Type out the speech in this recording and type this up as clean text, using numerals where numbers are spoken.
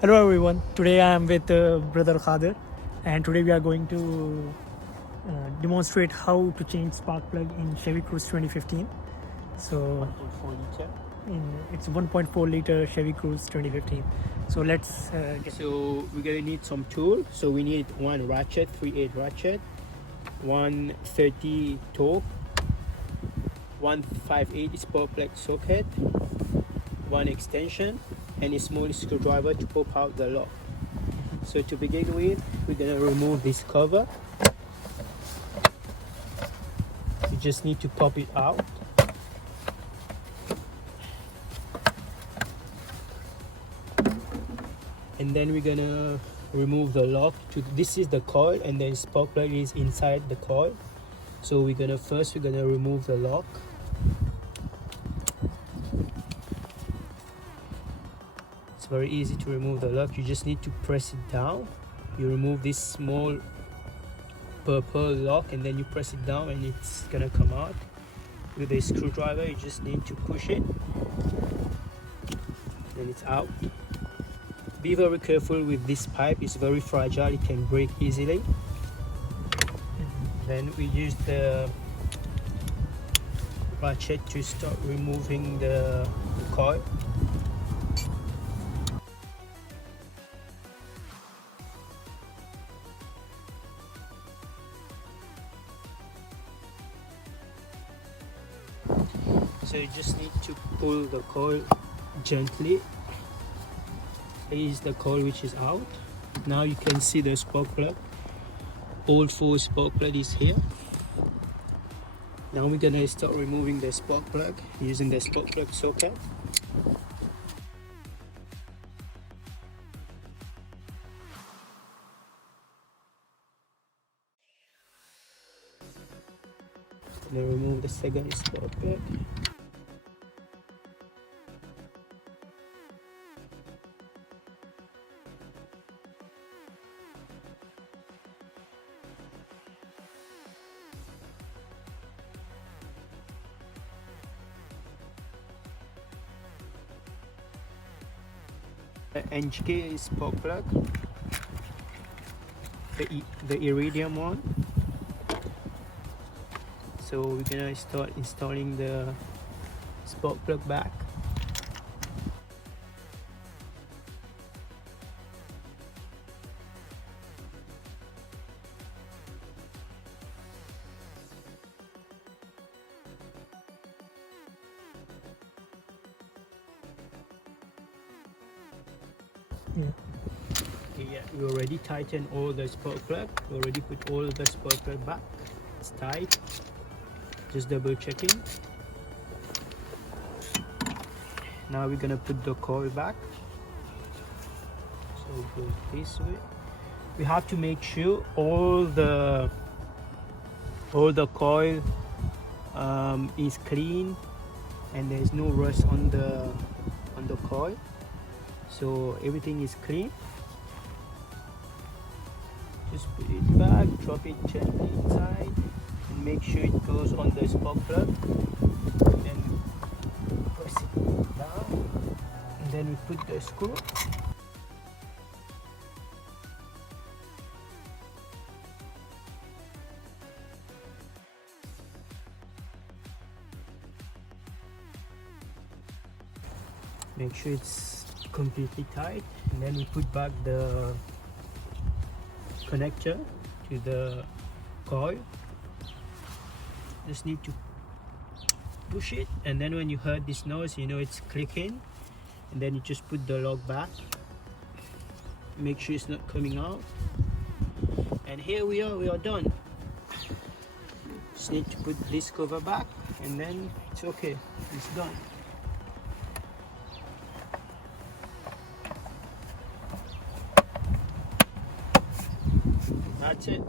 Hello everyone. Today I am with brother Khadir, and today we are going to demonstrate how to change spark plug in Chevy Cruze 2015. So 1.4 liter. it's 1.4 liter Chevy Cruze 2015. So let's get. So we're gonna need some tool. So we need one ratchet, 3/8 ratchet, one 30 torque, one 5/8 spark plug socket, one extension, and a small screwdriver to pop out the lock. So to begin with, we're gonna remove this cover. You just need to pop it out. And then we're gonna remove the lock. This is the coil, and then spark plug is inside the coil. So we're gonna remove the lock. It's very easy to remove the lock. You just need to press it down. You remove this small purple lock, and then you press it down, and it's gonna come out. With a screwdriver, you just need to push it, and it's out. Be very careful with this pipe. It's very fragile. It can break easily. Then we use the ratchet to start removing the coil. So you just need to pull the coil gently. Here is the coil which is out. Now you can see the spark plug. All 4 spark plug is here. Now we're gonna start removing the spark plug using the spark plug socket. Then remove the second spark plug. The NGK spark plug, the iridium one. So we're gonna start installing the spark plug back. Yeah, we already tightened all the spark plug. We already put all the spark plug back. It's tight. Just double checking. Now we're gonna put the coil back. So it goes this way. We have to make sure all the coil is clean and there's no rust on the coil. So everything is clean. Just put it back, drop it gently inside, and make sure it goes on the spark plug. Then press it down, and then we put the screw. Make sure it's completely tight, and then we put back the connector to the coil. Just need to push it, and then when you heard this noise, you know it's clicking, and then you just put the lock back. Make sure it's not coming out, and here we are done. Just need to put this cover back, and then it's okay, it's done. That's it.